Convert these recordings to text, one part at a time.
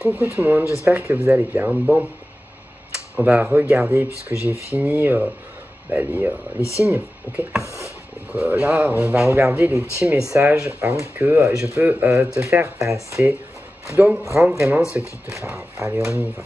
Coucou tout le monde, j'espère que vous allez bien. Bon, on va regarder puisque j'ai fini les signes, ok? Donc là, on va regarder les petits messages que je peux te faire passer. Donc, prends vraiment ce qui te parle. Allez, on y va.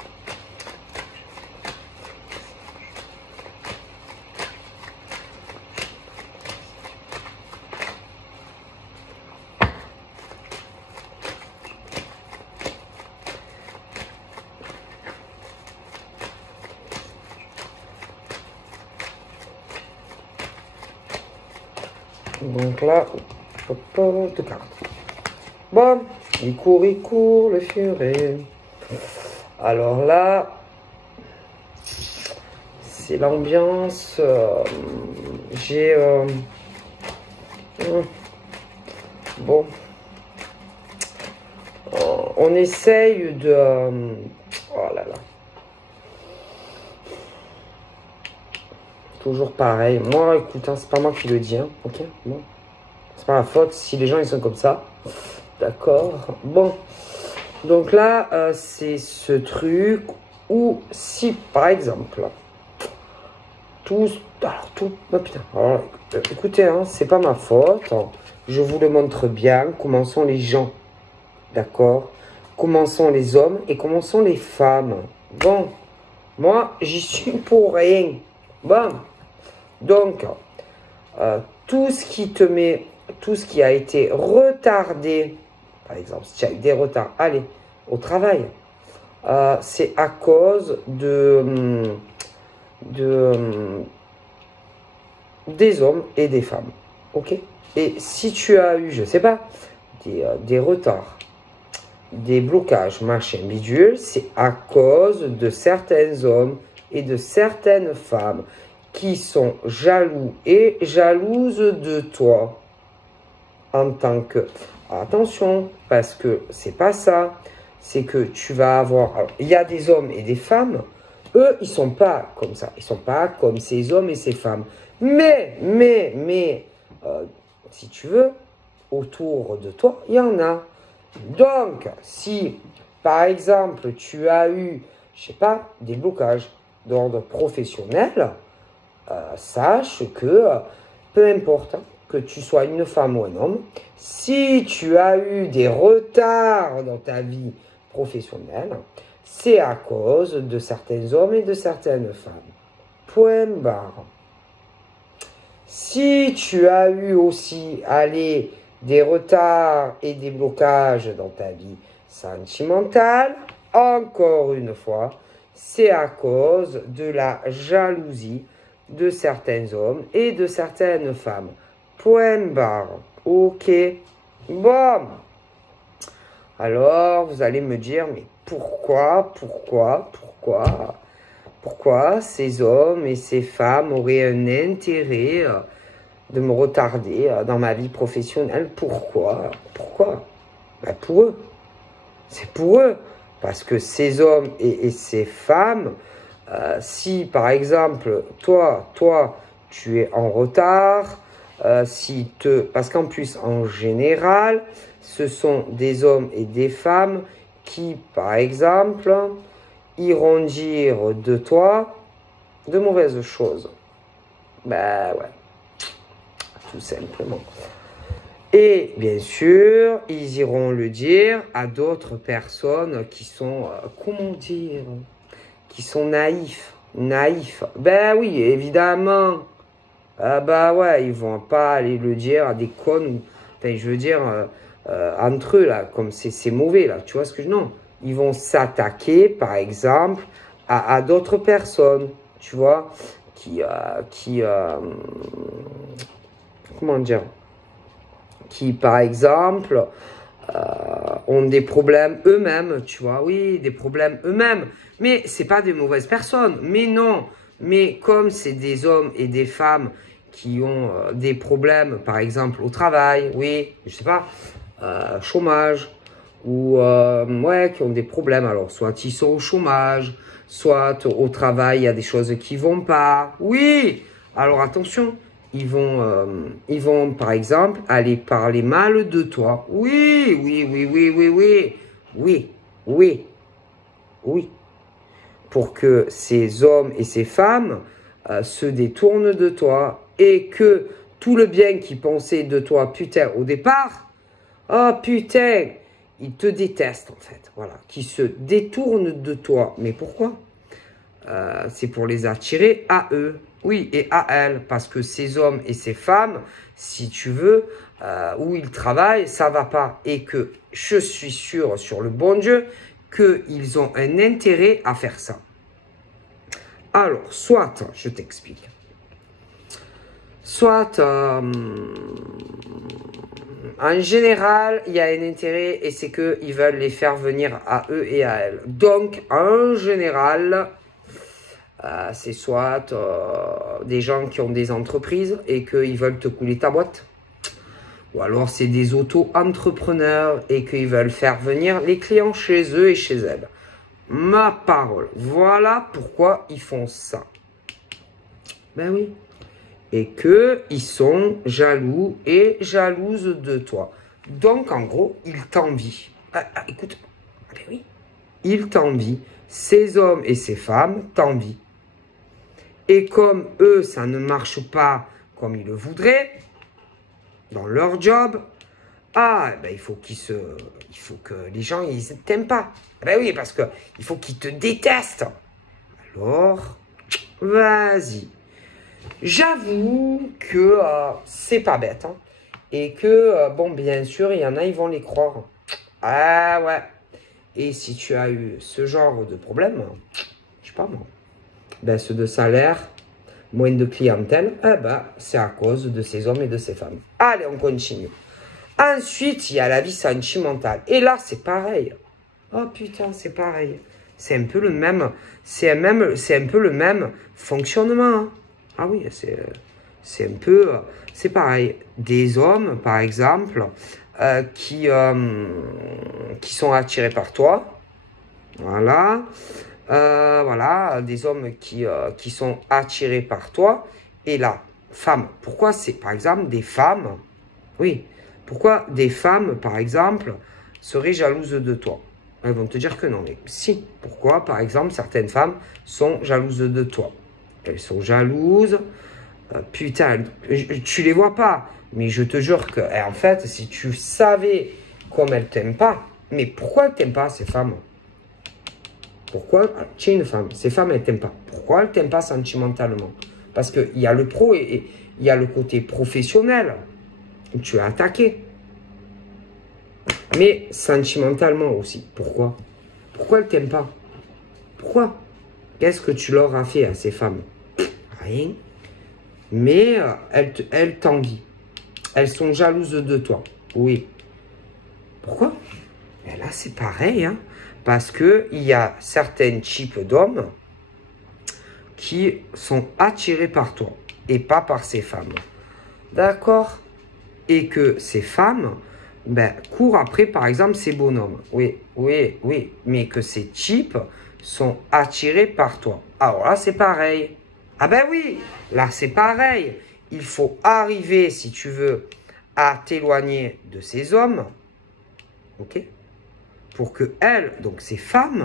Donc là, de cartes. Bon, il court, le furet. Alors là, c'est l'ambiance. Bon, on essaye de... oh là là. Toujours pareil. Moi, écoute, hein, c'est pas moi qui le dis, hein, ok? Bon. C'est pas ma faute si les gens ils sont comme ça. D'accord. Bon. Donc là, c'est ce truc où si, par exemple, oh, putain. Alors, écoutez, hein, c'est pas ma faute. Je vous le montre bien. Comment sont les gens. D'accord? Comment sont les hommes et comment sont les femmes. Bon. Moi, j'y suis pour rien. Bon. Donc, tout ce qui a été retardé, par exemple, si tu as eu des retards, allez, au travail, c'est à cause des hommes et des femmes, ok? Et si tu as eu, je sais pas, des retards, des blocages, machin, bidule, c'est à cause de certains hommes et de certaines femmes qui sont jaloux et jalouses de toi en tant que... Attention, parce que c'est pas ça. C'est que tu vas avoir... Alors, il y a des hommes et des femmes. Eux, ils sont pas comme ça. Ils sont pas comme ces hommes et ces femmes. Mais, si tu veux, autour de toi, il y en a. Donc, si, par exemple, tu as eu, je sais pas, des blocages d'ordre professionnel... sache que, peu importe que tu sois une femme ou un homme, si tu as eu des retards dans ta vie professionnelle, c'est à cause de certains hommes et de certaines femmes. Point barre. Si tu as eu aussi, des retards et des blocages dans ta vie sentimentale, encore une fois, c'est à cause de la jalousie de certains hommes et de certaines femmes. Point barre. Ok. Bon. Alors, vous allez me dire, mais pourquoi ces hommes et ces femmes auraient un intérêt de me retarder dans ma vie professionnelle? Pourquoi? Ben pour eux. C'est pour eux. Parce que ces hommes et ces femmes... si par exemple, toi, tu es en retard, parce qu'en plus, en général, ce sont des hommes et des femmes qui, par exemple, iront dire de toi de mauvaises choses. Ben ouais, tout simplement. Et bien sûr, ils iront le dire à d'autres personnes qui sont, comment dire... qui sont naïfs. Ben oui, évidemment. Ah bah ouais, ils vont pas aller le dire à des connes. Enfin, je veux dire, entre eux, là, comme c'est mauvais, là. Tu vois ce que je... Non. Ils vont s'attaquer, par exemple, à d'autres personnes, tu vois, comment dire, qui, par exemple... ont des problèmes eux-mêmes, tu vois, oui, des problèmes eux-mêmes, mais c'est pas des mauvaises personnes, mais non, mais comme c'est des hommes et des femmes qui ont des problèmes, par exemple au travail, oui, je sais pas, chômage, ou ouais, qui ont des problèmes, alors soit ils sont au chômage, soit au travail, il y a des choses qui vont pas, oui, alors attention, ils vont, par exemple, aller parler mal de toi. Oui. Oui. Pour que ces hommes et ces femmes se détournent de toi et que tout le bien qu'ils pensaient de toi, putain, au départ, oh putain, ils te détestent en fait, voilà, qui se détournent de toi. Mais pourquoi? C'est pour les attirer à eux, oui, et à elles, parce que ces hommes et ces femmes, si tu veux, où ils travaillent, ça va pas, et que je suis sûr sur le bon Dieu qu'ils ont un intérêt à faire ça. Alors, soit, je t'explique, soit, en général, il y a un intérêt et c'est qu'ils veulent les faire venir à eux et à elles. Donc, en général, c'est soit des gens qui ont des entreprises et qu'ils veulent te couler ta boîte. Ou alors, c'est des auto-entrepreneurs et qu'ils veulent faire venir les clients chez eux et chez elles. Ma parole. Voilà pourquoi ils font ça. Ben oui. Et qu'ils sont jaloux et jalouses de toi. Donc, en gros, ils t'envient. Écoute, ben oui, ils t'envient. Ces hommes et ces femmes t'envient. Et comme eux, ça ne marche pas comme ils le voudraient, dans leur job, ben, il faut que les gens, ils ne t'aiment pas. Ben oui, parce qu'il faut qu'ils te détestent. Alors, vas-y. J'avoue que c'est pas bête. Hein, et que, bon, bien sûr, il y en a, ils vont les croire. Ah ouais. Et si tu as eu ce genre de problème, je sais pas moi, baisse de salaire, moins de clientèle, eh ben, c'est à cause de ces hommes et de ces femmes. Allez, on continue. Ensuite, il y a la vie sentimentale. Et là, c'est pareil. Oh putain, c'est pareil. C'est un peu le même, c'est un peu le même fonctionnement. Hein. Ah oui, c'est un peu, c'est pareil. Des hommes, par exemple, qui sont attirés par toi. Voilà. Voilà, des hommes qui sont attirés par toi. Et là, femmes. Pourquoi c'est, par exemple, des femmes, oui, pourquoi des femmes, par exemple, seraient jalouses de toi? Elles vont te dire que non, mais si. Pourquoi, par exemple, certaines femmes sont jalouses de toi? Elles sont jalouses. Putain, tu les vois pas. Mais je te jure que, en fait, si tu savais comme elles t'aiment pas, mais pourquoi elles t'aiment pas, ces femmes? Pourquoi? Tu es une femme, ces femmes, elles t'aiment pas. Pourquoi elles t'aiment pas sentimentalement? Parce qu'il y a le pro et il y a le côté professionnel. Où tu es attaqué. Mais sentimentalement aussi. Pourquoi? Pourquoi elles t'aiment pas? Pourquoi? Qu'est-ce que tu leur as fait à ces femmes? Rien. Mais elles t'envient. Elles sont jalouses de toi. Oui. Pourquoi? Et là, c'est pareil. Hein, parce qu'il y a certains types d'hommes qui sont attirés par toi. Et pas par ces femmes. D'accord? Et que ces femmes courent après, par exemple, ces bonhommes. Oui, oui, oui. Mais que ces types sont attirés par toi. Alors là, c'est pareil. Ah ben oui, là, c'est pareil. Il faut arriver, si tu veux, à t'éloigner de ces hommes. OK? Pour que elles, donc ces femmes,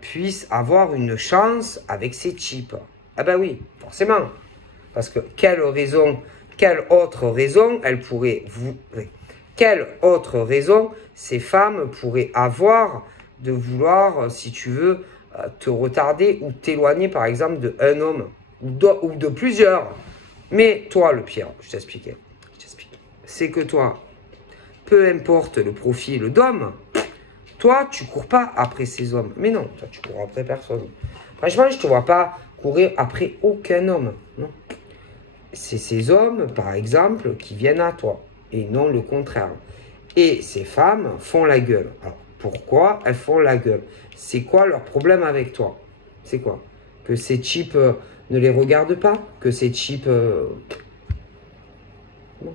puissent avoir une chance avec ces types. Ah ben oui, forcément. Parce que quelle autre raison elles pourraient quelle autre raison ces femmes pourraient avoir de vouloir, si tu veux, te retarder ou t'éloigner, par exemple, d'un homme ou de plusieurs. Mais toi, le pire, je t'explique, c'est que toi, peu importe le profil d'homme, toi, tu cours pas après ces hommes. Mais non, toi, tu cours après personne. Franchement, je te vois pas courir après aucun homme. Non. C'est ces hommes, par exemple, qui viennent à toi. Et non le contraire. Et ces femmes font la gueule. Alors, pourquoi elles font la gueule? C'est quoi leur problème avec toi? C'est quoi? Que ces types ne les regardent pas? Que ces types... Non.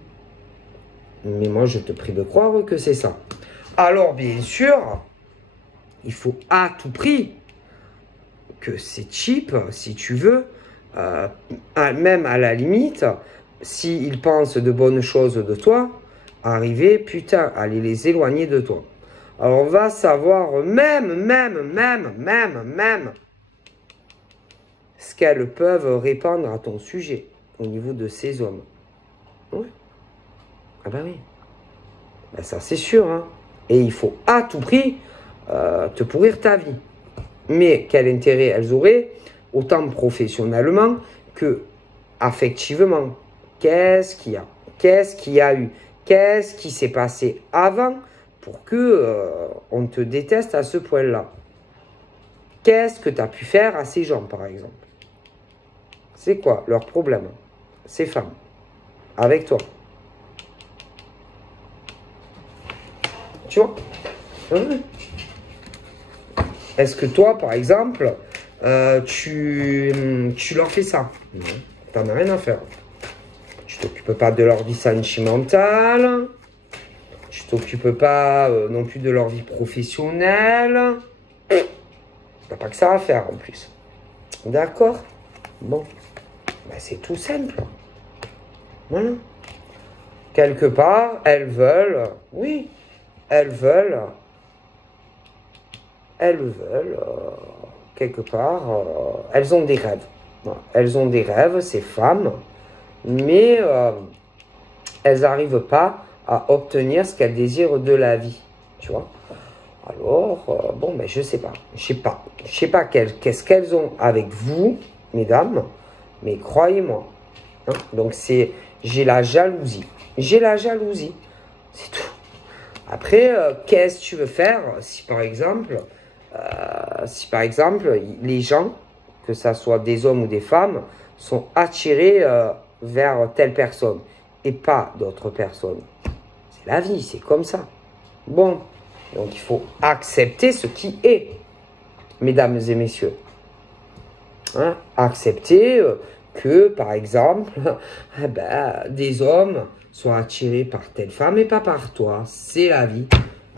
Mais moi, je te prie de croire que c'est ça. Alors, bien sûr, il faut à tout prix que ces types, si tu veux, même à la limite, s'ils pensent de bonnes choses de toi, arriver, putain, aller les éloigner de toi. Alors, on va savoir même ce qu'elles peuvent répandre à ton sujet au niveau de ces hommes. Ouais. Ah ben oui. Ben ça, c'est sûr. Hein. Et il faut à tout prix te pourrir ta vie. Mais quel intérêt elles auraient, autant professionnellement que affectivement? Qu'est-ce qu'il y a? Qu'est-ce qu'il y a eu? Qu'est-ce qui s'est passé avant pour que on te déteste à ce point-là? Qu'est-ce que tu as pu faire à ces gens, par exemple? C'est quoi leur problème, ces femmes, avec toi? Tu vois? Est-ce que toi, par exemple, tu leur fais ça? Non, t'en as rien à faire. Tu t'occupes pas de leur vie sentimentale. Tu t'occupes pas non plus de leur vie professionnelle. T'as pas que ça à faire en plus. D'accord? Bon. Ben, c'est tout simple. Voilà. Quelque part, elles veulent, oui, elles veulent, quelque part, elles ont des rêves. Voilà. Elles ont des rêves, ces femmes, mais elles n'arrivent pas à obtenir ce qu'elles désirent de la vie, tu vois. Alors, bon, ben, je sais pas. Je sais pas qu'est-ce qu'elles ont avec vous, mesdames, mais croyez-moi. Hein, donc, j'ai la jalousie. J'ai la jalousie. C'est tout. Après, qu'est-ce que tu veux faire si par exemple, les gens, que ça soit des hommes ou des femmes, sont attirés vers telle personne et pas d'autres personnes? C'est la vie, c'est comme ça. Bon, donc il faut accepter ce qui est, mesdames et messieurs. Hein, accepter que, par exemple, ben, des hommes soient attirés par telle femme et pas par toi. C'est la vie.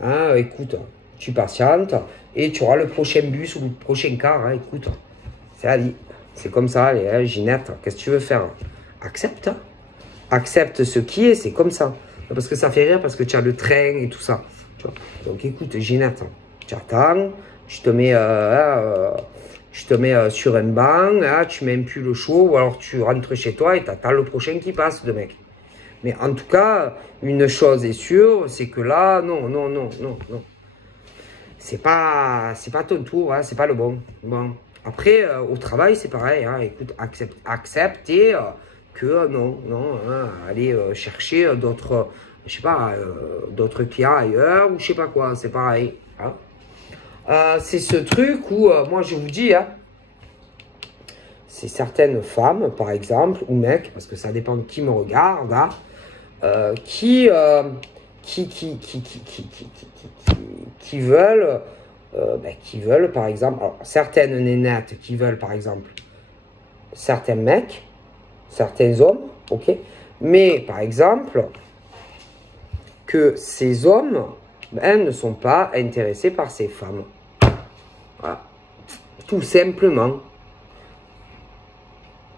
Hein, écoute, tu patientes et tu auras le prochain bus ou le prochain car. Hein, écoute, c'est la vie. C'est comme ça, allez, hein, Ginette, qu'est-ce que tu veux faire? Accepte. Hein. Accepte ce qui est, c'est comme ça. Parce que ça fait rire, parce que tu as le train et tout ça. Tu vois. Donc écoute, Ginette, tu attends, je te mets sur un banc, hein, tu mets un pull chaud, ou alors tu rentres chez toi et tu attends le prochain qui passe, le mec. Mais en tout cas, une chose est sûre, c'est que là, non. C'est pas ton tour, hein, c'est pas le bon. Bon. Après, au travail, c'est pareil. Hein, écoute, accepter que non, hein, aller chercher d'autres, je sais pas, d'autres clients ailleurs ou je sais pas quoi, c'est pareil. Hein. C'est ce truc où, moi je vous dis, hein, c'est certaines femmes, par exemple, ou mecs, parce que ça dépend de qui me regarde, hein, qui veulent, par exemple, alors, certaines nénettes qui veulent, par exemple, certains mecs, certains hommes, ok, mais par exemple, que ces hommes, ben, ne sont pas intéressés par ces femmes. Voilà. Tout simplement.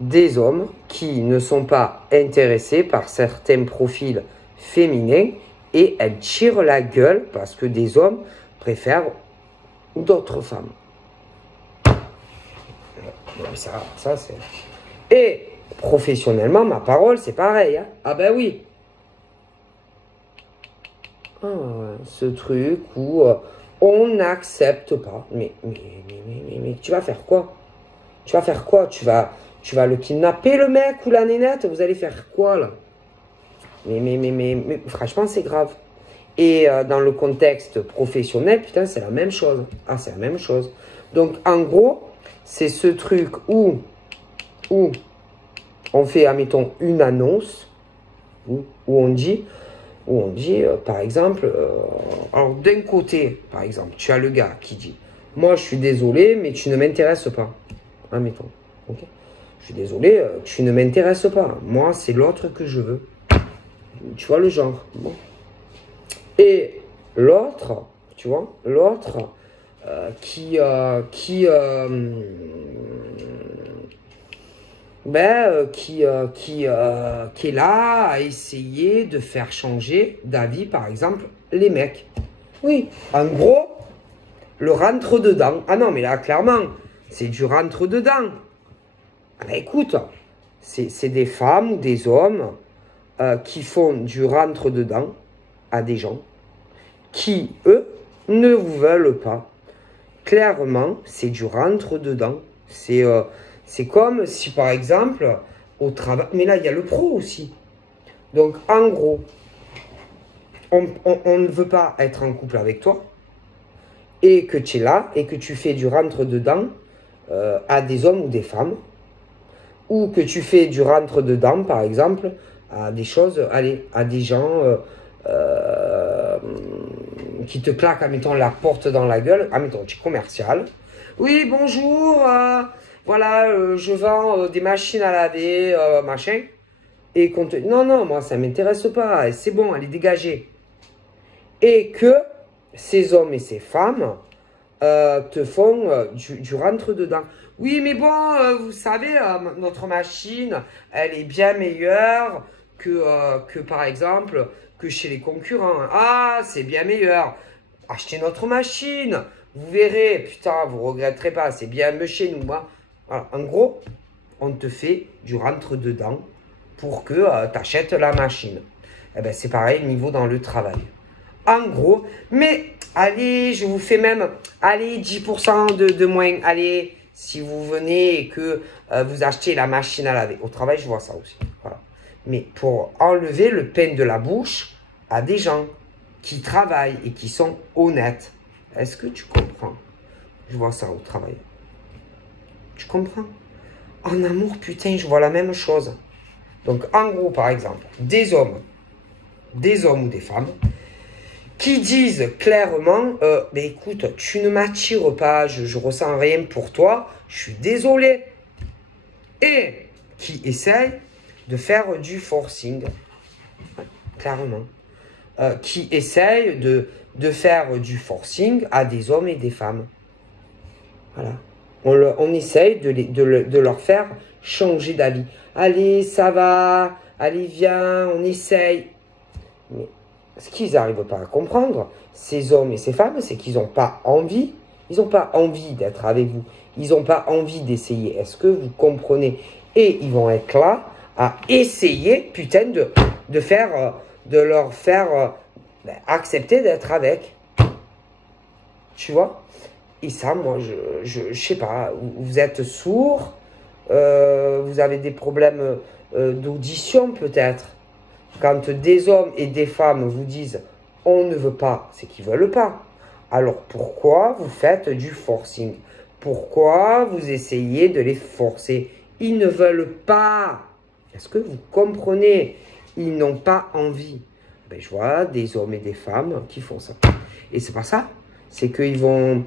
Des hommes qui ne sont pas intéressés par certains profils féminins et elles tirent la gueule parce que des hommes préfèrent d'autres femmes. Ça c'est... Et professionnellement, ma parole, c'est pareil. Hein. Ah ben oui. Ah, ce truc où on n'accepte pas. Mais tu vas faire quoi? Tu vas faire quoi? Tu vas le kidnapper, le mec ou la nénette? Vous allez faire quoi, là? Mais franchement, c'est grave. Et dans le contexte professionnel, putain, c'est la même chose. Ah, c'est la même chose. Donc, en gros, c'est ce truc où on fait, admettons, une annonce, où on dit, par exemple, alors d'un côté, par exemple, tu as le gars qui dit, moi, je suis désolé, mais tu ne m'intéresses pas. Admettons, ok? Je suis désolé, tu ne m'intéresses pas. Moi, c'est l'autre que je veux. Tu vois le genre. Bon. Et l'autre, tu vois, l'autre qui est là à essayer de faire changer d'avis, par exemple, les mecs. Oui, en gros, le rentre-dedans. Ah non, mais là, clairement, c'est du rentre-dedans. Ah ben écoute, c'est des femmes ou des hommes qui font du rentre-dedans à des gens qui, eux, ne vous veulent pas. Clairement, c'est du rentre-dedans. C'est comme si, par exemple, au travail... Mais là, il y a le pro aussi. Donc, en gros, on ne veut pas être en couple avec toi et que tu es là et que tu fais du rentre-dedans à des hommes ou des femmes ou que tu fais du rentre-dedans, par exemple, à des choses, allez, à des gens qui te claquent, admettons, la porte dans la gueule, admettons, tu es commercial. Oui, bonjour, voilà, je vends des machines à laver, machin. Et qu'on te... Non, non, moi, ça ne m'intéresse pas, c'est bon, allez, dégagez. Et que ces hommes et ces femmes te font du rentre-dedans. Oui, mais bon, vous savez, notre machine, elle est bien meilleure que par exemple, que chez les concurrents. Ah, c'est bien meilleur. Achetez notre machine. Vous verrez, putain, vous regretterez pas. C'est bien mieux chez nous. Hein. Voilà. En gros, on te fait du rentre-dedans pour que tu achètes la machine. Eh ben, c'est pareil, niveau dans le travail. En gros, mais allez, je vous fais même, allez, 10% de moins. Allez, si vous venez et que vous achetez la machine à laver. Au travail, je vois ça aussi. Voilà. Mais pour enlever le pain de la bouche à des gens qui travaillent et qui sont honnêtes. Est-ce que tu comprends? Je vois ça au travail. Tu comprends? En amour, putain, je vois la même chose. Donc, en gros, par exemple, des hommes ou des femmes qui disent clairement, mais écoute, tu ne m'attires pas, je ressens rien pour toi, je suis désolé. Et qui essayent de faire du forcing, clairement. Qui essayent de faire du forcing à des hommes et des femmes. Voilà. On essaye de leur faire changer d'avis. Allez, ça va, allez, viens, on essaye. Mais ce qu'ils n'arrivent pas à comprendre, ces hommes et ces femmes, c'est qu'ils n'ont pas envie. Ils n'ont pas envie d'être avec vous. Ils n'ont pas envie d'essayer. Est-ce que vous comprenez? Et ils vont être là à essayer, putain, de leur faire accepter d'être avec. Tu vois? Et ça, moi, je sais pas. Vous êtes sourd. Vous avez des problèmes d'audition, peut-être. Quand des hommes et des femmes vous disent « on ne veut pas », c'est qu'ils ne veulent pas. Alors pourquoi vous faites du forcing? Pourquoi vous essayez de les forcer? Ils ne veulent pas. Est-ce que vous comprenez? Ils n'ont pas envie. Ben, je vois des hommes et des femmes qui font ça. Et c'est pas ça. C'est qu'ils vont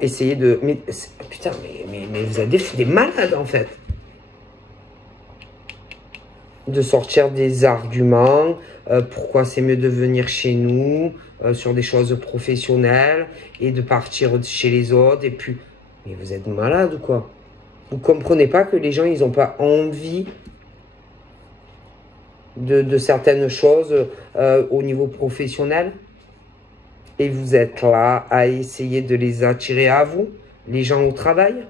essayer de... Mais, putain, mais vous êtes des malades, en fait. De sortir des arguments, pourquoi c'est mieux de venir chez nous, sur des choses professionnelles, et de partir chez les autres, et puis... Mais vous êtes malade ou quoi? Vous comprenez pas que les gens, ils n'ont pas envie de certaines choses au niveau professionnel? Et vous êtes là à essayer de les attirer à vous, les gens au travail?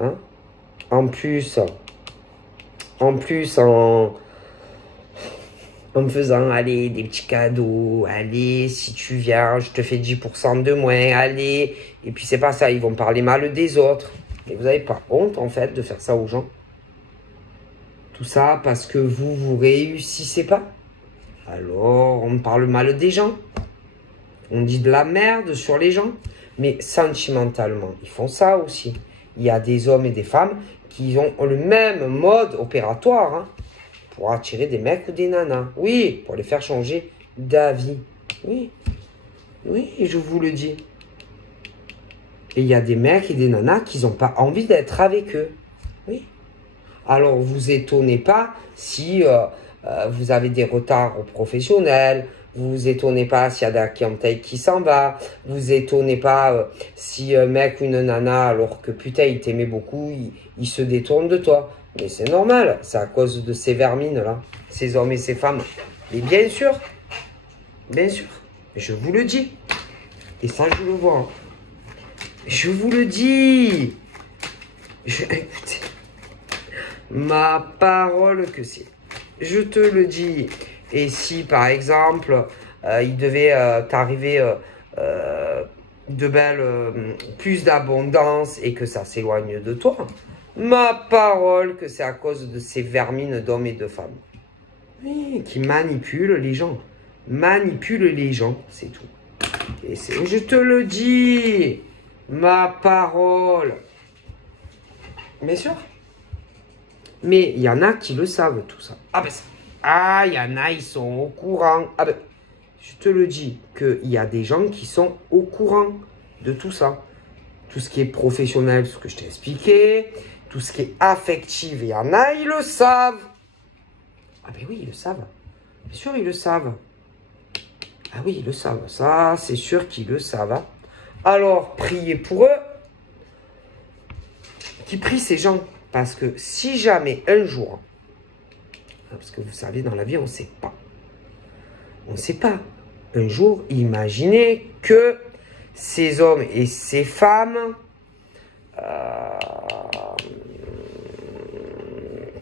Hein? En plus, en me faisant, allez, des petits cadeaux, allez, si tu viens, je te fais 10% de moins, allez. Et puis c'est pas ça, ils vont parler mal des autres. Et vous n'avez pas honte, en fait, de faire ça aux gens? Tout ça parce que vous réussissez pas? Alors, on parle mal des gens. On dit de la merde sur les gens. Mais sentimentalement, ils font ça aussi. Il y a des hommes et des femmes qui ont le même mode opératoire, hein, pour attirer des mecs ou des nanas. Oui, pour les faire changer d'avis. Oui, oui, je vous le dis. Et il y a des mecs et des nanas qui n'ont pas envie d'être avec eux. Oui. Alors, vous étonnez pas si vous avez des retards professionnels. Vous étonnez pas s'il y a de la clientèle qui s'en va. Vous étonnez pas si un mec ou une nana, alors que putain, il t'aimait beaucoup, il se détourne de toi. Mais c'est normal, c'est à cause de ces vermines là, ces hommes et ces femmes. Mais bien sûr, Je vous le dis. Et ça, je le vois. Je vous le dis. Écoutez. Ma parole que c'est. Je te le dis. Et si, par exemple, il devait t'arriver plus d'abondance et que ça s'éloigne de toi, ma parole que c'est à cause de ces vermines d'hommes et de femmes. Oui, qui manipulent les gens. Manipulent les gens, c'est tout. Et je te le dis, ma parole. Bien sûr. Mais il y en a qui le savent, tout ça. Il y en a, ils sont au courant. Je te le dis, qu'il y a des gens qui sont au courant de tout ça. Tout ce qui est professionnel, ce que je t'ai expliqué, tout ce qui est affectif, il y en a, ils le savent. Oui, ils le savent. Bien sûr, ils le savent. Oui, ils le savent. Ça, c'est sûr qu'ils le savent. Alors, priez pour eux. Qui prient ces gens. Parce que si jamais un jour, parce que vous savez, dans la vie, on ne sait pas. On ne sait pas. Un jour, imaginez que ces hommes et ces femmes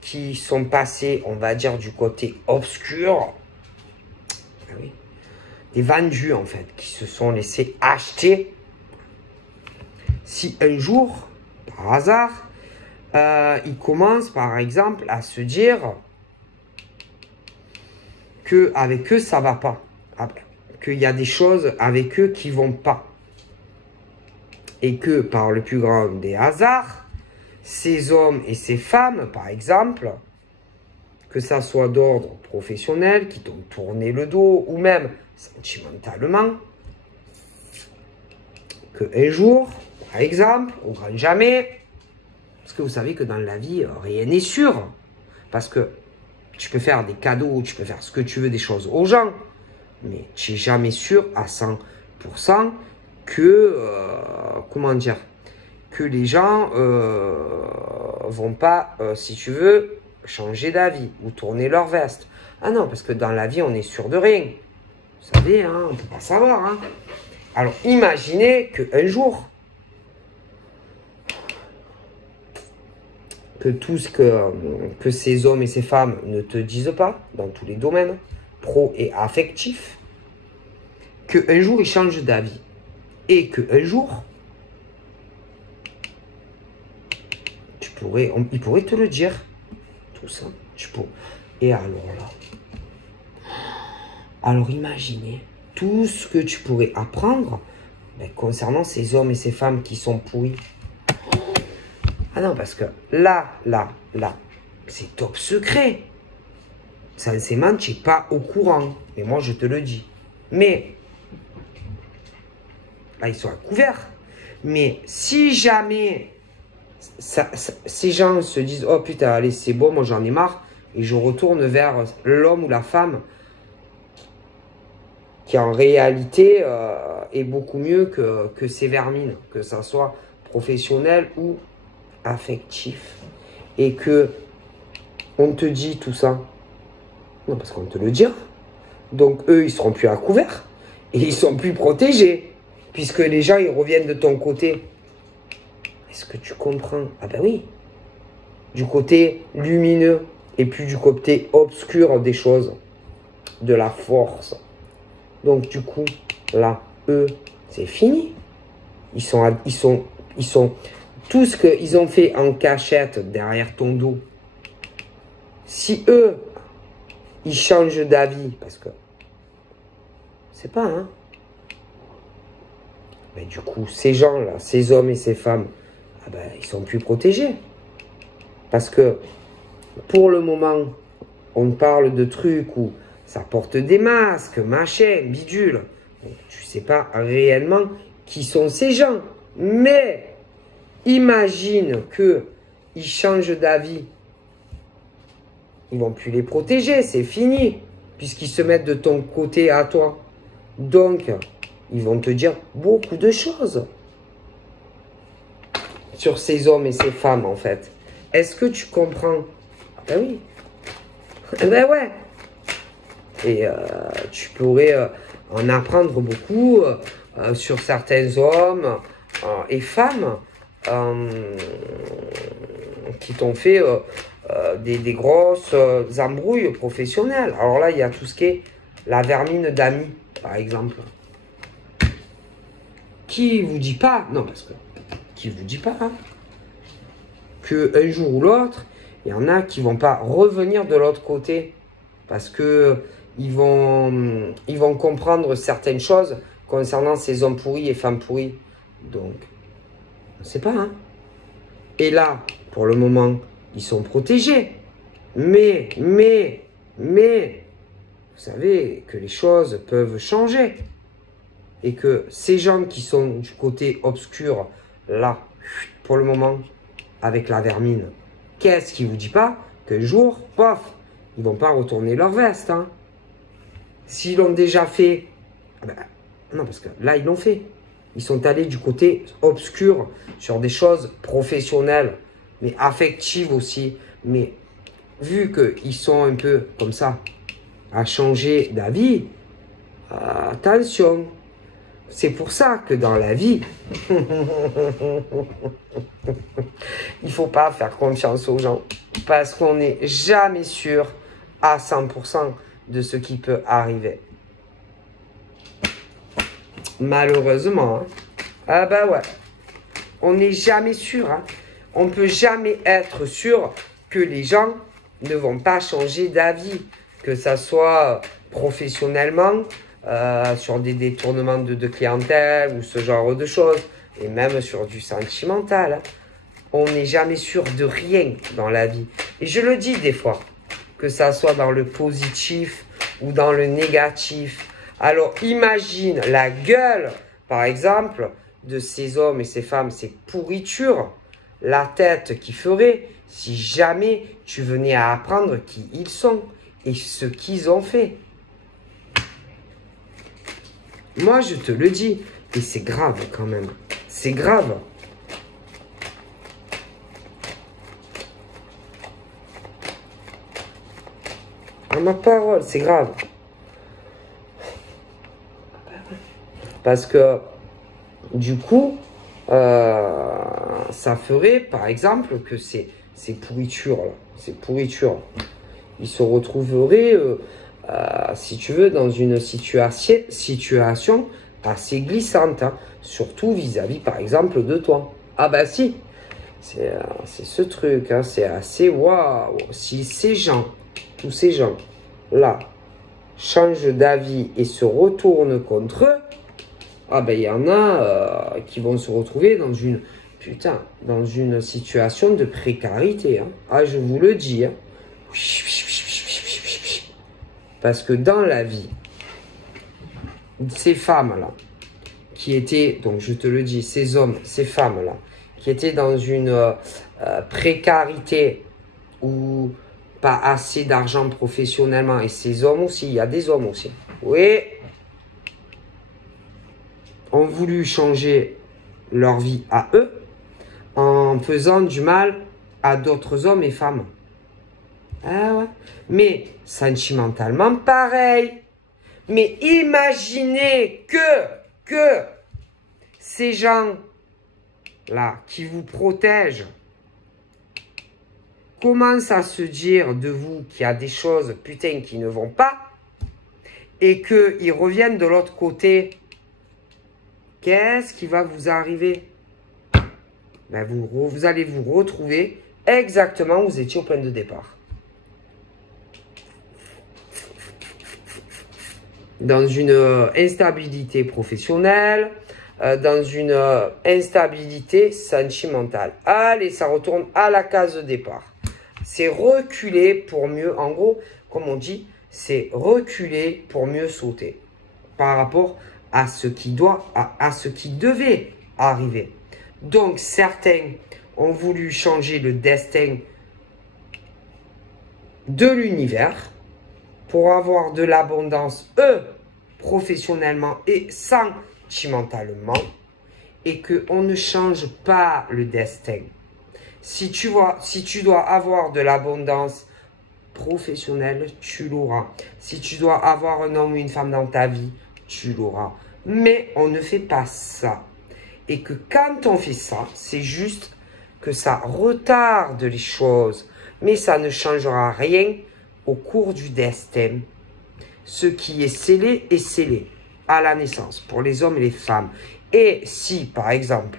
qui sont passés, on va dire, du côté obscur, des vendus, en fait, qui se sont laissés acheter. Si un jour, par hasard, ils commencent, par exemple, à se dire qu'avec eux, ça ne va pas. Qu'il y a des choses avec eux qui ne vont pas. Et que, par le plus grand des hasards, ces hommes et ces femmes, par exemple, que ça soit d'ordre professionnel, qui t'ont tourné le dos, ou même sentimentalement, qu'un jour, par exemple, au grand jamais, parce que vous savez que dans la vie, rien n'est sûr. Parce que tu peux faire des cadeaux, tu peux faire ce que tu veux, des choses aux gens, mais tu n'es jamais sûr à 100% que, comment dire, que les gens vont pas, si tu veux, changer d'avis ou tourner leur veste. Non, parce que dans la vie, on est sûr de rien. Vous savez, on ne peut pas savoir. Alors, imaginez qu'un jour, que tout ce que ces hommes et ces femmes ne te disent pas, dans tous les domaines, pro et affectifs, qu'un jour, ils changent d'avis. Et qu'un jour, ils pourraient te le dire. Tout ça. Et alors là, alors imaginez tout ce que tu pourrais apprendre concernant ces hommes et ces femmes qui sont pourris. Non, parce que là, c'est top secret. Sincèrement, tu n'es pas au courant. Mais moi, je te le dis. Mais, là, ils sont à couvert. Mais si jamais ces gens se disent, oh putain, allez, c'est bon, moi j'en ai marre, et je retourne vers l'homme ou la femme qui en réalité est beaucoup mieux que ces vermines, que ça soit professionnel ou affectif, et que on te dit tout ça. Non, parce qu'on te le dira. Donc eux, ils seront plus à couvert et ils sont plus protégés, puisque les gens, ils reviennent de ton côté. Est-ce que tu comprends? Oui. Du côté lumineux et puis du côté obscur des choses, de la force. Donc du coup, là, eux, c'est fini. Ils sont tout ce qu'ils ont fait en cachette derrière ton dos. Si eux, ils changent d'avis, parce que c'est pas, Mais du coup, ces gens-là, ces hommes et ces femmes, ils sont plus protégés. Parce que pour le moment, on parle de trucs où ça porte des masques, machin, bidule. Donc, tu sais pas réellement qui sont ces gens. Mais imagine qu'ils changent d'avis. Ils vont plus les protéger, c'est fini. Puisqu'ils se mettent de ton côté à toi. Donc, ils vont te dire beaucoup de choses sur ces hommes et ces femmes, en fait. Est-ce que tu comprends? Oui. Ouais. Et tu pourrais en apprendre beaucoup sur certains hommes et femmes qui t'ont fait des grosses embrouilles professionnelles. Alors là, il y a tout ce qui est la vermine d'amis, par exemple. Qui vous dit pas, non, parce que, qui vous dit pas, hein, qu'un jour ou l'autre, il y en a qui vont pas revenir de l'autre côté, parce que ils vont comprendre certaines choses concernant ces hommes pourris et femmes pourries. Donc, on ne sait pas, hein. Et là, pour le moment, ils sont protégés. Mais, vous savez que les choses peuvent changer. Et que ces gens qui sont du côté obscur, là, pour le moment, avec la vermine, qu'est-ce qui vous dit pas qu'un jour, pof, ils vont pas retourner leur veste, hein. S'ils l'ont déjà fait, ben, non, parce que là, ils l'ont fait. Ils sont allés du côté obscur sur des choses professionnelles, mais affectives aussi. Mais vu qu'ils sont un peu comme ça, à changer d'avis, attention. C'est pour ça que dans la vie, il ne faut pas faire confiance aux gens. Parce qu'on n'est jamais sûr à 100% de ce qui peut arriver. Malheureusement. Hein. Ah bah ouais. On n'est jamais sûr. Hein. On ne peut jamais être sûr que les gens ne vont pas changer d'avis. Que ça soit professionnellement, sur des détournements de clientèle ou ce genre de choses. Et même sur du sentimental. Hein. On n'est jamais sûr de rien dans la vie. Et je le dis des fois. Que ça soit dans le positif ou dans le négatif. Alors imagine la gueule, par exemple, de ces hommes et ces femmes, ces pourritures, la tête qu'ils feraient si jamais tu venais à apprendre qui ils sont et ce qu'ils ont fait. Moi, je te le dis, et c'est grave quand même, c'est grave. À ma parole, c'est grave. Parce que, du coup, ça ferait, par exemple, que ces pourritures-là, ils se retrouveraient, si tu veux, dans une situation assez glissante, hein, surtout vis-à-vis, par exemple, de toi. Ah bah si, c'est ce truc, hein, c'est assez waouh. Si ces gens, tous ces gens-là, changent d'avis et se retournent contre eux, ah ben il y en a qui vont se retrouver dans une situation de précarité. Hein. Ah, je vous le dis. Hein. Parce que dans la vie, ces femmes-là, qui étaient, donc je te le dis, ces hommes, ces femmes-là, qui étaient dans une précarité ou pas assez d'argent professionnellement, et ces hommes aussi, il y a des hommes aussi. Oui, ont voulu changer leur vie à eux en faisant du mal à d'autres hommes et femmes. Ah ouais. Mais sentimentalement, pareil. Mais imaginez que ces gens-là qui vous protègent commencent à se dire de vous qu'il y a des choses, putain, qui ne vont pas et qu'ils reviennent de l'autre côté. Qu'est-ce qui va vous arriver? Ben vous allez vous retrouver exactement où vous étiez au point de départ. Dans une instabilité professionnelle, dans une instabilité sentimentale. Allez, ça retourne à la case de départ. C'est reculer pour mieux, en gros, comme on dit, c'est reculer pour mieux sauter. Par rapport à ce qui devait arriver. Donc, certains ont voulu changer le destin de l'univers pour avoir de l'abondance, eux, professionnellement et sentimentalement, et qu'on ne change pas le destin. Si tu dois avoir de l'abondance professionnelle, tu l'auras. Si tu dois avoir un homme ou une femme dans ta vie, tu l'auras. Mais on ne fait pas ça. Et que quand on fait ça, c'est juste que ça retarde les choses. Mais ça ne changera rien au cours du destin. Ce qui est scellé est scellé à la naissance pour les hommes et les femmes. Et si, par exemple,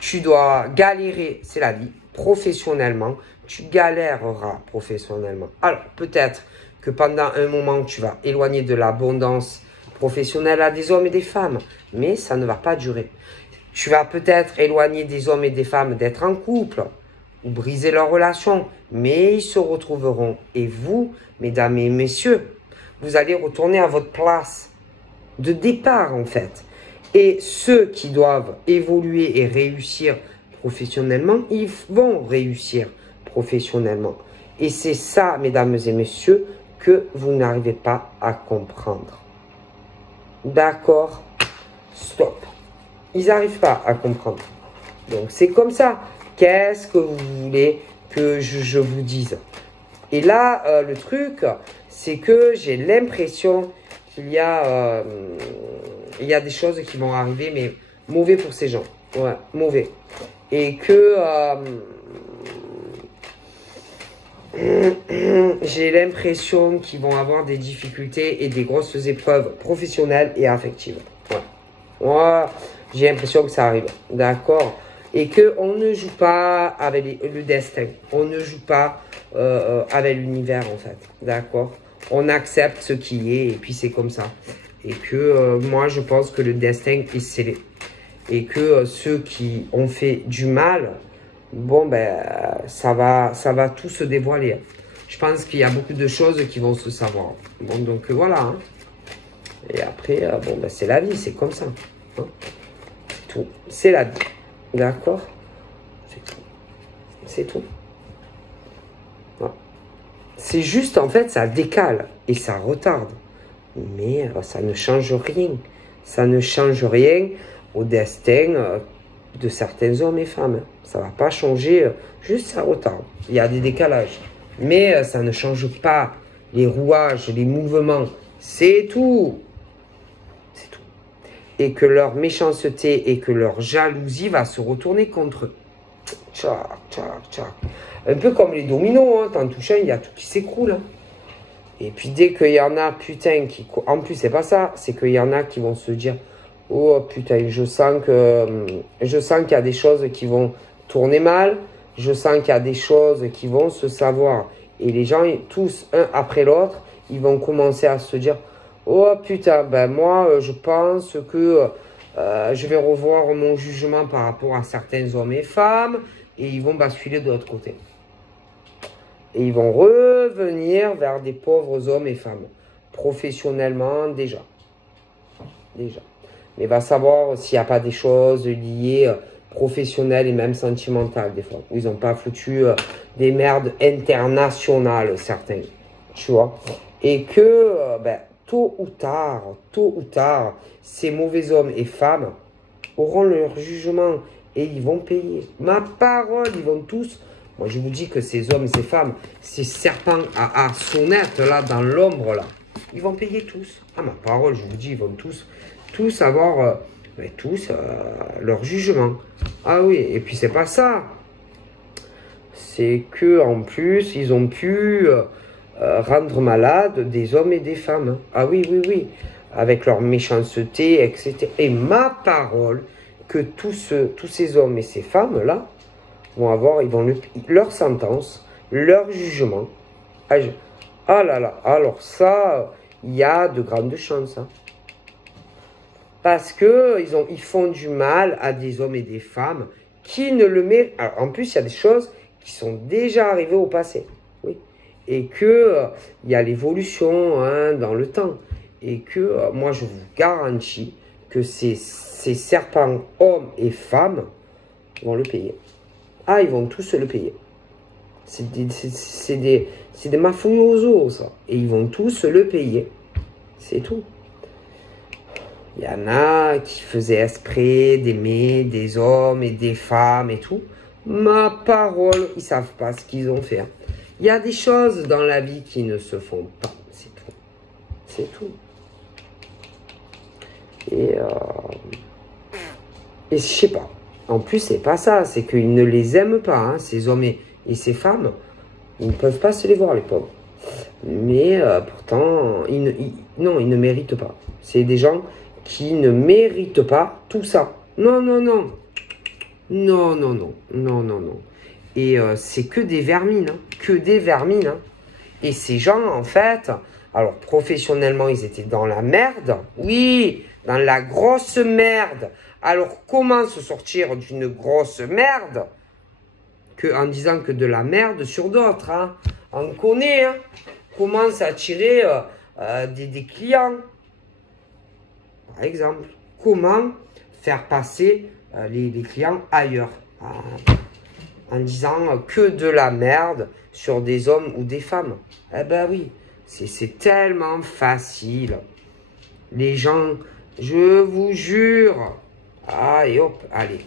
tu dois galérer, c'est la vie, professionnellement, tu galéreras professionnellement. Alors, peut-être que pendant un moment, tu vas éloigner de l'abondance professionnelle à des hommes et des femmes, mais ça ne va pas durer. Tu vas peut-être éloigner des hommes et des femmes d'être en couple ou briser leur relation, mais ils se retrouveront. Et vous, mesdames et messieurs, vous allez retourner à votre place de départ, en fait. Et ceux qui doivent évoluer et réussir professionnellement, ils vont réussir professionnellement. Et c'est ça, mesdames et messieurs, que vous n'arrivez pas à comprendre. D'accord? Stop. Ils n'arrivent pas à comprendre. Donc, c'est comme ça. Qu'est-ce que vous voulez que je vous dise? Et là, le truc, c'est que j'ai l'impression qu'il y a des choses qui vont arriver, mais mauvais pour ces gens. Ouais, mauvais. Et que j'ai l'impression qu'ils vont avoir des difficultés et des grosses épreuves professionnelles et affectives. Ouais. Moi, j'ai l'impression que ça arrive. D'accord? Et qu'on ne joue pas avec le destin. On ne joue pas avec l'univers, en fait. D'accord? On accepte ce qui est et puis c'est comme ça. Et que moi, je pense que le destin est scellé. Et que ceux qui ont fait du mal, bon, ben, ça va tout se dévoiler. Je pense qu'il y a beaucoup de choses qui vont se savoir. Bon, donc voilà. Hein. Et après, bon, ben, c'est la vie, c'est comme ça. Hein. C'est tout. C'est la vie. D'accord? C'est tout. C'est tout. Voilà. C'est juste, en fait, ça décale et ça retarde. Mais ça ne change rien. Ça ne change rien au destin de certains hommes et femmes. Ça ne va pas changer, juste ça retarde. Il y a des décalages. Mais ça ne change pas les rouages, les mouvements. C'est tout. C'est tout. Et que leur méchanceté et que leur jalousie va se retourner contre eux. Tchac, tchac, tchac. Un peu comme les dominos. Hein. T'en touches un, il y a tout qui s'écroule. Hein. Et puis dès qu'il y en a, putain, qui... En plus, c'est pas ça. C'est qu'il y en a qui vont se dire... Oh putain, je sens qu'il y a des choses qui vont tourner mal. Je sens qu'il y a des choses qui vont se savoir. Et les gens, tous, un après l'autre, ils vont commencer à se dire... Oh putain, ben moi, je pense que je vais revoir mon jugement par rapport à certains hommes et femmes. Et ils vont basculer de l'autre côté. Et ils vont revenir vers des pauvres hommes et femmes. Professionnellement, déjà. Déjà. Mais va savoir s'il n'y a pas des choses liées professionnelles et même sentimentales, des fois. Où ils n'ont pas foutu des merdes internationales, certains. Tu vois. Et que, ben, tôt ou tard, ces mauvais hommes et femmes auront leur jugement et ils vont payer. Ma parole, ils vont tous... Moi, je vous dis que ces hommes et ces femmes, ces serpents à sonnettes, là, dans l'ombre, là, ils vont payer tous. Ah, ma parole, je vous dis, ils vont tous avoir, leur jugement. Ah oui, et puis c'est pas ça. C'est que en plus, ils ont pu rendre malades des hommes et des femmes. Ah oui, oui, oui. Avec leur méchanceté, etc. Et ma parole, que tous ces hommes et ces femmes-là, vont avoir, leur sentence, leur jugement. Ah là là, alors ça, il y a de grandes chances. Hein. Parce que ils font du mal à des hommes et des femmes qui ne le méritent. Alors, en plus, il y a des choses qui sont déjà arrivées au passé. Oui. Et que il y a l'évolution hein, dans le temps. Et que moi, je vous garantis que ces serpents, hommes et femmes, vont le payer. Ah, ils vont tous le payer. C'est des mafiosos, ça. Et ils vont tous le payer. C'est tout. Il y en a qui faisaient esprit d'aimer des hommes et des femmes et tout. Ma parole, ils savent pas ce qu'ils ont fait. Hein. Il y a des choses dans la vie qui ne se font pas. C'est tout. C'est tout. Et je sais pas. En plus, c'est pas ça. C'est qu'ils ne les aiment pas, hein, ces hommes et ces femmes. Ils ne peuvent pas se les voir, les pauvres. Mais pourtant, non, ils ne méritent pas. C'est des gens qui ne méritent pas tout ça. Non, non, non. Non, non, non. Non, non, non. Et c'est que des vermines. Hein. Que des vermines. Hein. Et ces gens, en fait, alors professionnellement, ils étaient dans la merde. Oui, dans la grosse merde. Alors, comment se sortir d'une grosse merde en disant que de la merde sur d'autres, hein. On connaît, hein. Comment s'attirer des clients. Par exemple, comment faire passer les clients ailleurs. En disant que de la merde sur des hommes ou des femmes. Eh ben oui, c'est tellement facile. Les gens, je vous jure. Ah, et hop, allez.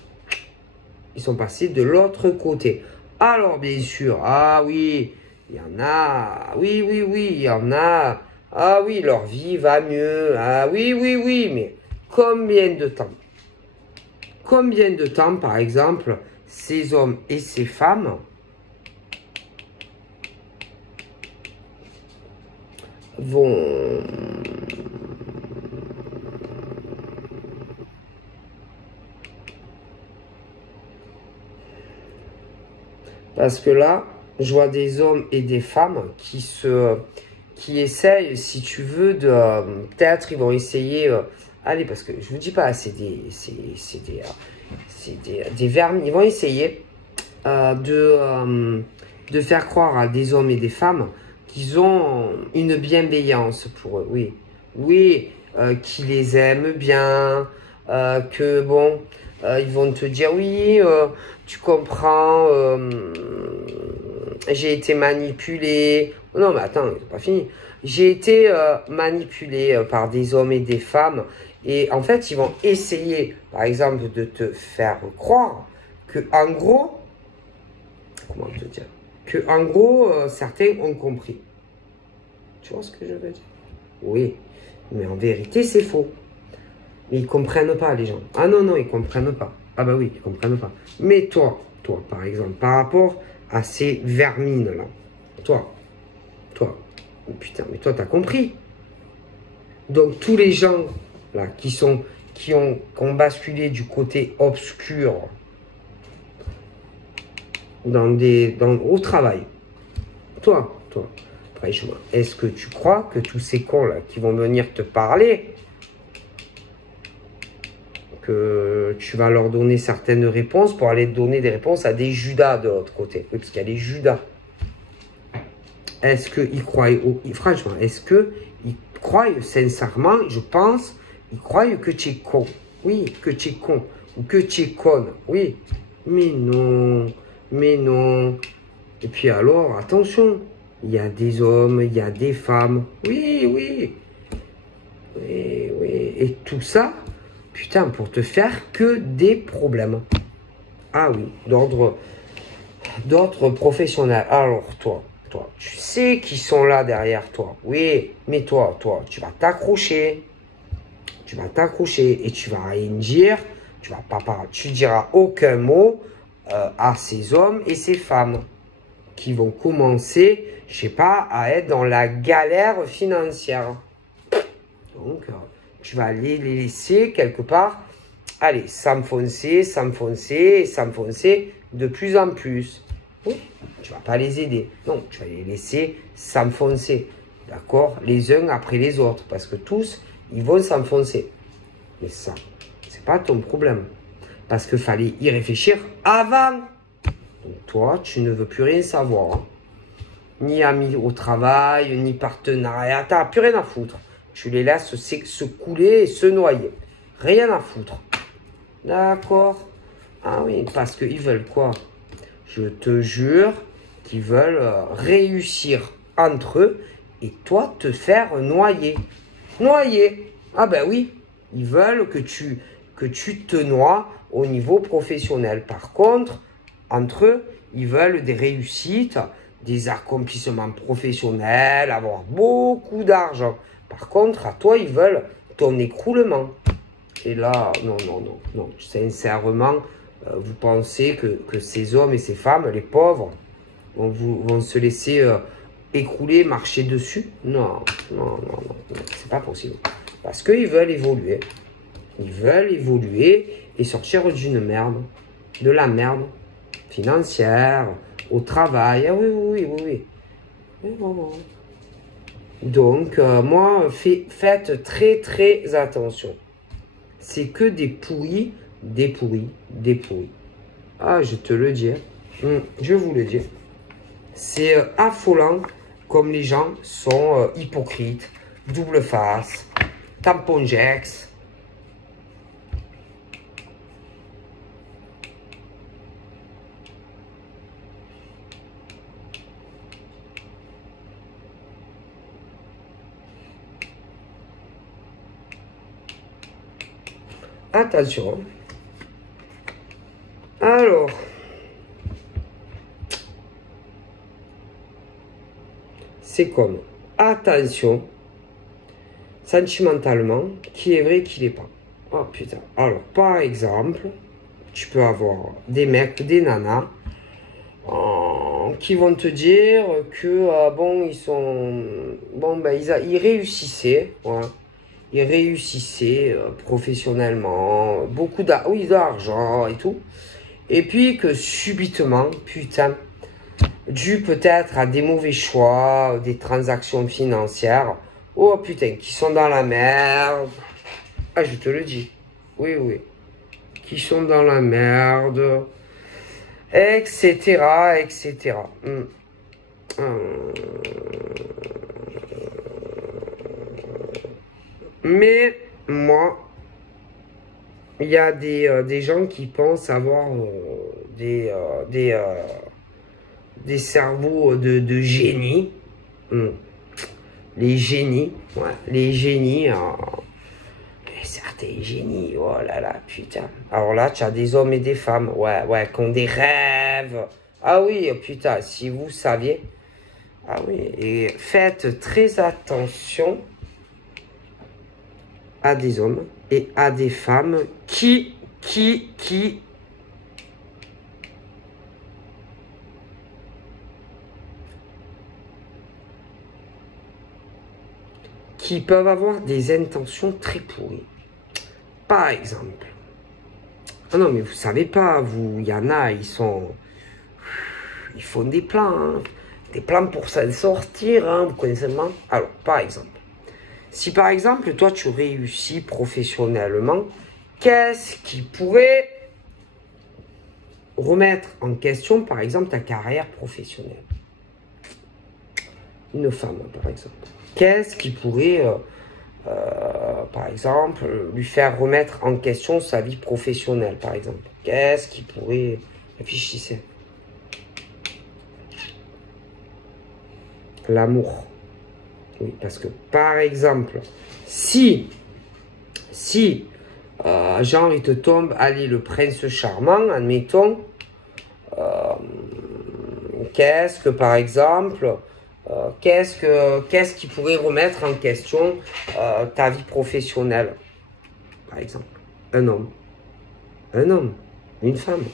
Ils sont passés de l'autre côté. Alors, bien sûr, ah oui, il y en a. Oui, oui, oui, il y en a. Ah oui, leur vie va mieux. Ah oui, oui, oui, mais combien de temps? Combien de temps, par exemple, ces hommes et ces femmes vont... Parce que là, je vois des hommes et des femmes qui essayent, si tu veux, de... Peut-être ils vont essayer... allez, parce que je vous dis pas, c'est des vermis. Ils vont essayer de faire croire à des hommes et des femmes qu'ils ont une bienveillance pour eux. Oui, oui, qui les aiment bien, que bon... ils vont te dire, oui, tu comprends, j'ai été manipulé. Non, mais attends, c'est pas fini. J'ai été manipulé par des hommes et des femmes. Et en fait, ils vont essayer, par exemple, de te faire croire que, en gros, comment te dire, que, en gros, certains ont compris. Tu vois ce que je veux dire? Oui, mais en vérité, c'est faux. Mais ils comprennent pas, les gens. Ah non, non, ils comprennent pas. Ah bah oui, ils comprennent pas. Mais toi, par exemple, par rapport à ces vermines-là, toi, oh putain, mais toi, t'as compris. Donc, tous les gens, là, qui ont basculé du côté obscur au travail, toi, franchement, est-ce que tu crois que tous ces cons, là, qui vont venir te parler, que tu vas leur donner certaines réponses pour aller donner des réponses à des Judas de l'autre côté. Oui, parce qu'il y a les Judas. Est-ce qu'ils croient, franchement, est-ce qu'ils croient sincèrement, je pense, ils croient que tu es con. Oui, que tu es con. Ou que tu es conne. Oui. Mais non. Mais non. Et puis alors, attention. Il y a des hommes, il y a des femmes. Oui, oui. Oui, oui. Et tout ça... Putain, pour te faire que des problèmes. Ah oui, d'autres professionnels. Alors, toi, tu sais qui sont là derrière toi. Oui, mais toi, tu vas t'accrocher. Tu vas t'accrocher et tu vas rien dire. Tu vas pas parler. Tu diras aucun mot à ces hommes et ces femmes qui vont commencer, je sais pas, à être dans la galère financière. Donc... tu vas les laisser quelque part, allez, s'enfoncer de plus en plus. Oui, tu vas pas les aider. Non, tu vas les laisser s'enfoncer. D'accord? Les uns après les autres. Parce que tous, ils vont s'enfoncer. Mais ça, c'est pas ton problème. Parce qu'il fallait y réfléchir avant. Donc toi, tu ne veux plus rien savoir. Hein. Ni amis au travail, ni partenariat. T'as plus rien à foutre. Tu les laisses se couler et se noyer. Rien à foutre. D'accord? Ah oui, parce qu'ils veulent quoi? Je te jure qu'ils veulent réussir entre eux et toi te faire noyer. Noyer. Ah ben oui. Ils veulent que tu te noies au niveau professionnel. Par contre, entre eux, ils veulent des réussites, des accomplissements professionnels, avoir beaucoup d'argent. Par contre, à toi, ils veulent ton écroulement. Et là, non, non, non, non. Sincèrement, vous pensez que ces hommes et ces femmes, les pauvres, vont se laisser écrouler, marcher dessus? Non, non, non, non, non, c'est pas possible. Parce qu'ils veulent évoluer. Ils veulent évoluer et sortir d'une merde, de la merde financière, au travail. Ah oui, oui, oui, oui. Oui, bon, bon. Donc, moi, faites très, très attention. C'est que des pourris, des pourris, des pourris. Ah, je te le dis. Je vous le dis. C'est affolant comme les gens sont hypocrites, double face, tampongex. Attention. Alors, c'est comme, attention, sentimentalement, qui est vrai, qui n'est pas. Oh putain. Alors, par exemple, tu peux avoir des mecs, des nanas, qui vont te dire que, bon, ils sont... Bon, ben, ils réussissaient, ouais. Ils réussissaient professionnellement, beaucoup d'argent et tout. Et puis que subitement, putain, dû peut-être à des mauvais choix, des transactions financières, oh putain, qui sont dans la merde. Ah, je te le dis. Oui, oui. Qui sont dans la merde, etc., etc. Mais moi, il y a des gens qui pensent avoir des cerveaux de génie. Les génies, ouais, les génies, certains génies, oh là là, putain. Alors là, tu as des hommes et des femmes, ouais, ouais, qui ont des rêves. Ah oui, putain, si vous saviez. Ah oui, et faites très attention à des hommes et à des femmes qui peuvent avoir des intentions très pourries. Par exemple, ah non mais vous savez pas, vous, il y en a, ils font des plans, hein, des plans pour s'en sortir, hein, vous connaissez le. Alors, par exemple, si par exemple, toi tu réussis professionnellement, qu'est-ce qui pourrait remettre en question, par exemple, ta carrière professionnelle? Une femme, par exemple. Qu'est-ce qui pourrait, par exemple, lui faire remettre en question sa vie professionnelle, par exemple? Qu'est-ce qui pourrait... Réfléchissez. L'amour. Oui, parce que, par exemple, si genre, il te tombe, allez, le prince charmant, admettons, qu'est-ce que, par exemple, qu'est-ce qui pourrait remettre en question ta vie professionnelle? Par exemple, un homme, une femme.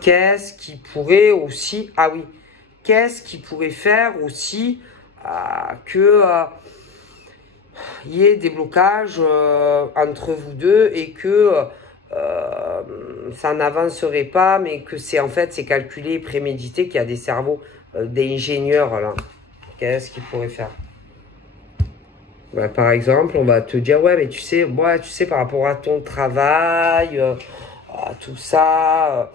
Qu'est-ce qui pourrait aussi, ah oui, qu'est-ce qui pourrait faire aussi que il y ait des blocages entre vous deux et que ça n'avancerait pas, mais que c'est en fait c'est calculé, prémédité, qu'il y a des cerveaux d'ingénieurs là. Qu'est-ce qu'ils pourraient faire? Ouais, par exemple, on va te dire ouais, mais tu sais, par rapport à ton travail, à tout ça,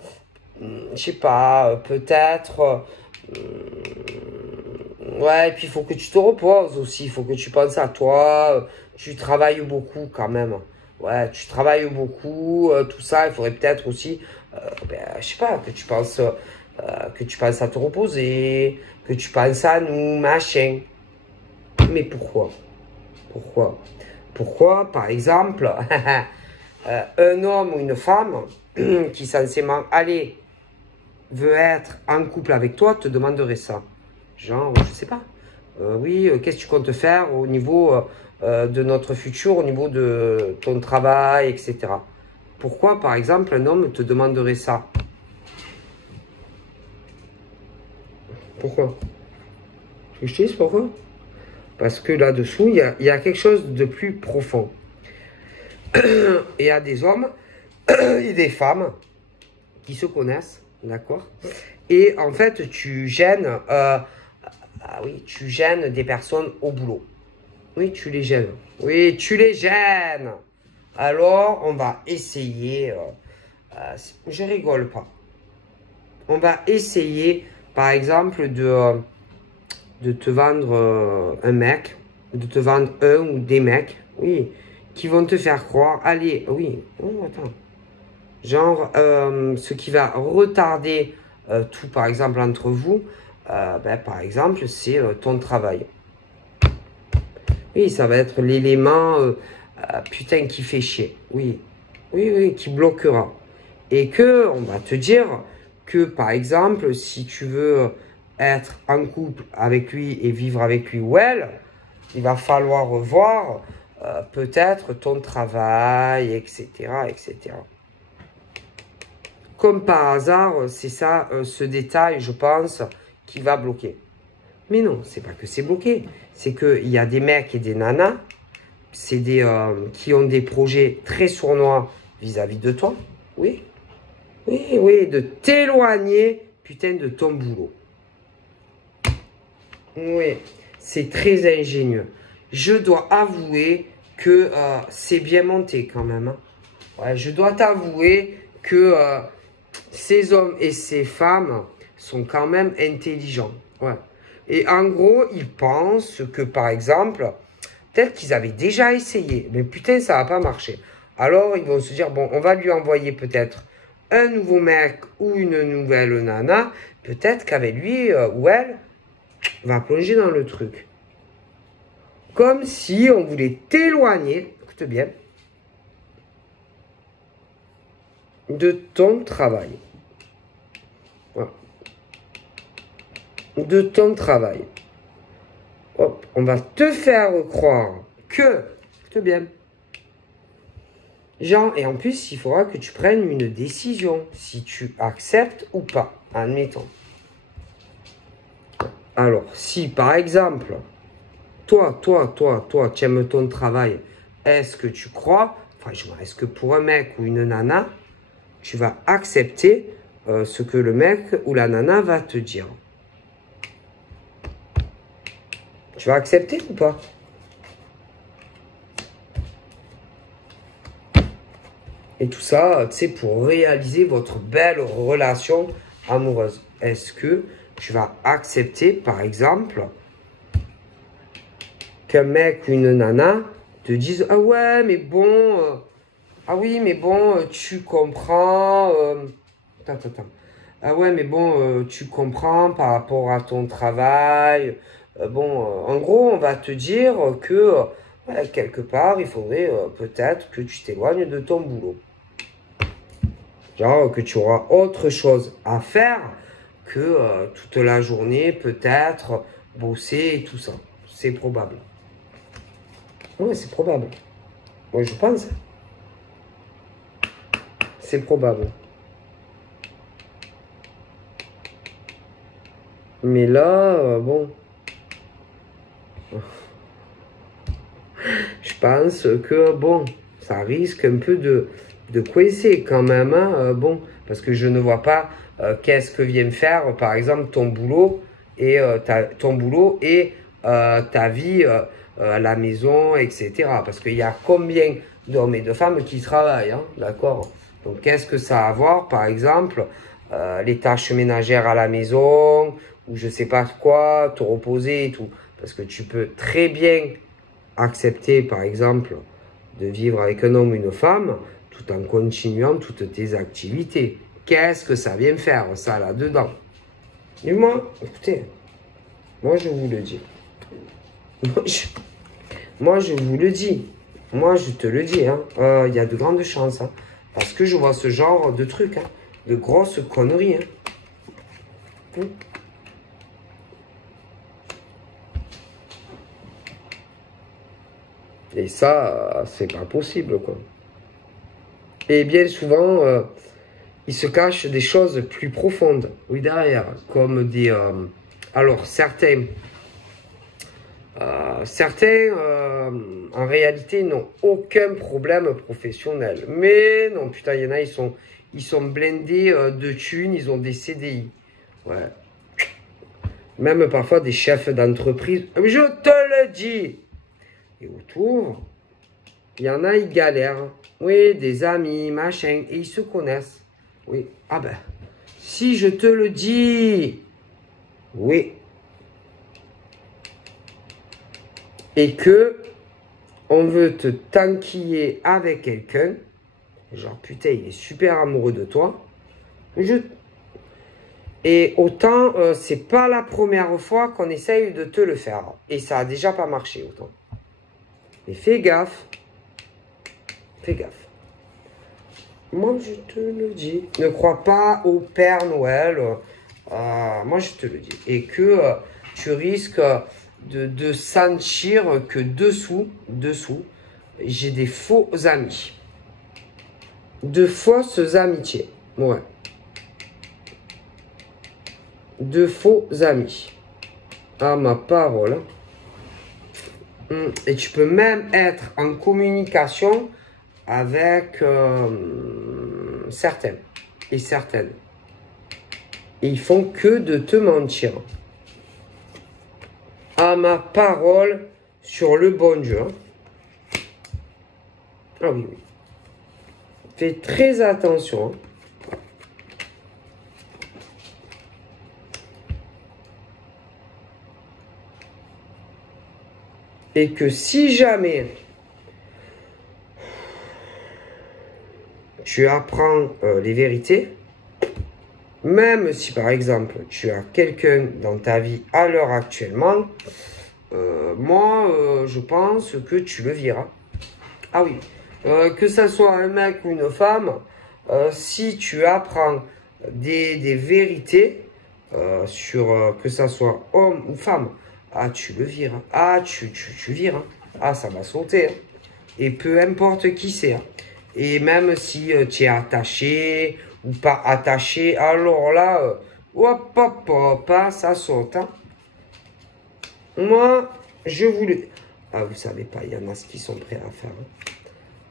je sais pas, peut-être. Ouais, et puis il faut que tu te reposes aussi, il faut que tu penses à toi, tu travailles beaucoup quand même. Ouais, tu travailles beaucoup, tout ça, il faudrait peut-être aussi, je sais pas, que tu penses à te reposer, que tu penses à nous, machin. Mais pourquoi? Pourquoi, par exemple, un homme ou une femme qui censément, allez, veut être en couple avec toi, te demanderait ça? Genre, je sais pas. Oui, qu'est-ce que tu comptes faire au niveau de notre futur au niveau de ton travail, etc. Pourquoi, par exemple, un homme te demanderait ça? Pourquoi? Je te dis pourquoi? Parce que là-dessous, il y a quelque chose de plus profond. Il y a des hommes et des femmes qui se connaissent, d'accord? Et en fait, tu gênes, oui, tu gênes des personnes au boulot. Oui, tu les gênes. Oui, tu les gênes. Alors, on va essayer, je rigole pas. On va essayer, par exemple, de te vendre un mec, de te vendre un ou des mecs, oui, qui vont te faire croire, allez, oui, oh, attends, genre, ce qui va retarder tout, par exemple, entre vous, ben, par exemple, c'est ton travail. Oui, ça va être l'élément, putain, qui fait chier, oui, oui, oui, qui bloquera. Et que, on va te dire que, par exemple, si tu veux être en couple avec lui et vivre avec lui ou elle, il va falloir revoir peut-être ton travail, etc., etc. Comme par hasard, c'est ça, ce détail, je pense, qui va bloquer. Mais non, c'est pas que c'est bloqué. C'est qu'il y a des mecs et des nanas, c'est des qui ont des projets très sournois vis-à-vis de toi. Oui, oui, oui, de t'éloigner, putain, de ton boulot. Oui, c'est très ingénieux. Je dois avouer que c'est bien monté quand même. Hein. Ouais, je dois t'avouer que ces hommes et ces femmes sont quand même intelligents. Ouais. Et en gros, ils pensent que, par exemple, peut-être qu'ils avaient déjà essayé, mais putain, ça n'a pas marché. Alors, ils vont se dire, bon, on va lui envoyer peut-être un nouveau mec ou une nouvelle nana. Peut-être qu'avec lui ou elle, va plonger dans le truc. Comme si on voulait t'éloigner, écoute bien, de ton travail. Voilà. De ton travail. Hop, on va te faire croire que, écoute bien, genre, et en plus, il faudra que tu prennes une décision, si tu acceptes ou pas, admettons. Alors, si par exemple, toi, tu aimes ton travail, est-ce que tu crois, franchement, est-ce que pour un mec ou une nana, tu vas accepter ce que le mec ou la nana va te dire? Tu vas accepter ou pas? Et tout ça, tu sais, pour réaliser votre belle relation amoureuse. Est-ce que tu vas accepter, par exemple, qu'un mec ou une nana te dise « Ah ouais, mais bon, ah oui, mais bon, tu comprends. Attends. Ah ouais, mais bon, tu comprends par rapport à ton travail. Bon, en gros, on va te dire que quelque part, il faudrait peut-être que tu t'éloignes de ton boulot. Genre que tu auras autre chose à faire que toute la journée, peut-être, bosser et tout ça. C'est probable. Oui, c'est probable. Moi, je pense. C'est probable. Mais là, bon. Je pense que, bon, ça risque un peu de coincer quand même. Hein, bon, parce que je ne vois pas qu'est-ce que vient faire, par exemple, ton boulot et ta vie à la maison, etc. Parce qu'il y a combien d'hommes et de femmes qui travaillent, hein, d'accord? Donc, qu'est-ce que ça a à voir, par exemple, les tâches ménagères à la maison, ou je sais pas quoi, te reposer et tout. Parce que tu peux très bien accepter, par exemple, de vivre avec un homme ou une femme, tout en continuant toutes tes activités. Qu'est-ce que ça vient faire, ça, là-dedans? Et moi, écoutez, moi, je vous le dis. Moi, je vous le dis. Moi, je te le dis, hein. Y a de grandes chances, hein. Parce que je vois ce genre de trucs, hein. De grosses conneries, hein. Et ça, c'est pas possible, quoi. Et bien souvent, il se cache des choses plus profondes, oui, derrière, comme des... alors, certains, en réalité, n'ont aucun problème professionnel. Mais non, putain, il y en a, ils sont blindés de thunes, ils ont des CDI. Ouais. Même parfois des chefs d'entreprise. Je te le dis. Et autour, il y en a, ils galèrent. Oui, des amis, machin, et ils se connaissent. Oui, ah ben, si je te le dis, oui. Et que on veut te tanquiller avec quelqu'un, genre putain, il est super amoureux de toi. Et autant, c'est pas la première fois qu'on essaye de te le faire. Et ça a déjà pas marché autant. Mais fais gaffe. Fais gaffe. Moi, je te le dis. Ne crois pas au Père Noël. Moi, je te le dis. Et que tu risques de sentir que dessous, j'ai des faux amis. De fausses amitiés. Ouais. De faux amis. Ah, ma parole. Et tu peux même être en communication avec certains et certaines. Et ils font que de te mentir. À ma parole sur le bon Dieu. Ah oui, oui. Fais très attention. Et que si jamais tu apprends les vérités, même si par exemple tu as quelqu'un dans ta vie à l'heure actuellement, moi je pense que tu le viras. Ah oui, que ça soit un mec ou une femme, si tu apprends des vérités sur que ça soit homme ou femme, ah tu le vires, ah tu vires, ah ça va sauter, hein. Et peu importe qui c'est, hein. Et même si tu es attaché ou pas attaché, alors là, hop, hop, hop, hein, ça saute. Hein. Moi, je voulais... Ah, vous savez pas, il y en a ce qui sont prêts à faire. Hein.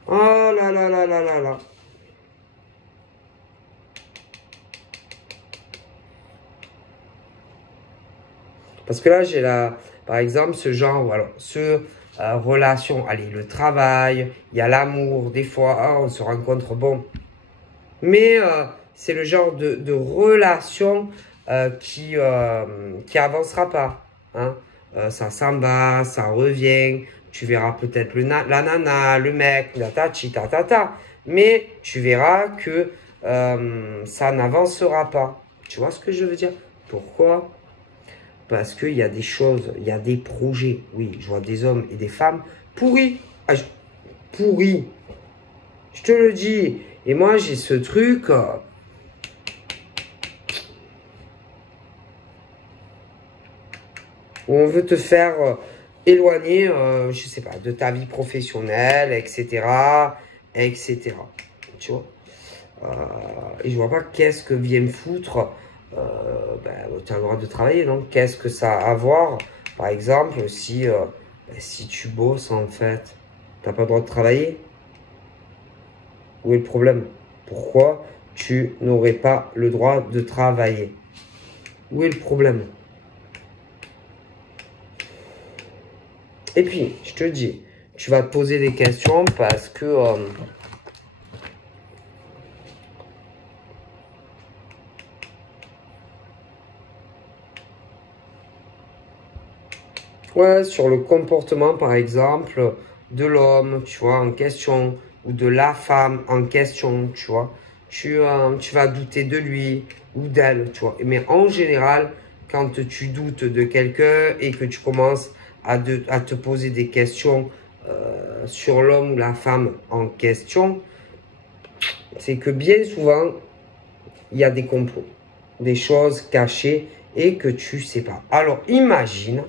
Oh là là là là là là. Parce que là, j'ai par exemple, ce genre, alors, relation, allez, le travail, il y a l'amour, des fois, on se rencontre, bon. Mais c'est le genre de relation qui avancera pas. Hein. Ça s'en va, ça revient. Tu verras peut-être la nana, le mec, la tati, ta. Mais tu verras que ça n'avancera pas. Tu vois ce que je veux dire? Pourquoi? Parce qu'il y a des choses, il y a des projets. Oui, je vois des hommes et des femmes pourris. Ah, pourris. Je te le dis. Et moi, j'ai ce truc... où on veut te faire éloigner, je sais pas, de ta vie professionnelle, etc. etc. Tu vois. Et je vois pas qu'est-ce que vient me foutre... tu as le droit de travailler, donc qu'est-ce que ça a à voir? Par exemple, si tu bosses, en fait, tu n'as pas le droit de travailler? Où est le problème? Pourquoi tu n'aurais pas le droit de travailler? Où est le problème? Et puis, je te dis, tu vas te poser des questions parce que... ouais, sur le comportement, par exemple, de l'homme, tu vois, en question, ou de la femme en question, tu vois. Tu vas douter de lui ou d'elle, tu vois. Mais en général, quand tu doutes de quelqu'un et que tu commences à te poser des questions sur l'homme ou la femme en question, c'est que bien souvent, il y a des complots, des choses cachées et que tu sais pas. Alors, imagine...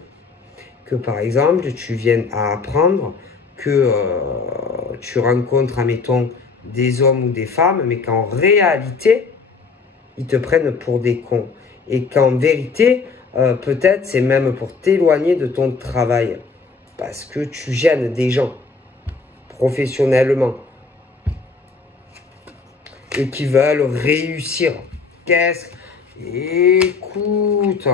que par exemple, tu viennes à apprendre que tu rencontres, admettons, des hommes ou des femmes, mais qu'en réalité, ils te prennent pour des cons. Et qu'en vérité, peut-être c'est même pour t'éloigner de ton travail. Parce que tu gênes des gens, professionnellement. Et qui veulent réussir. Écoute,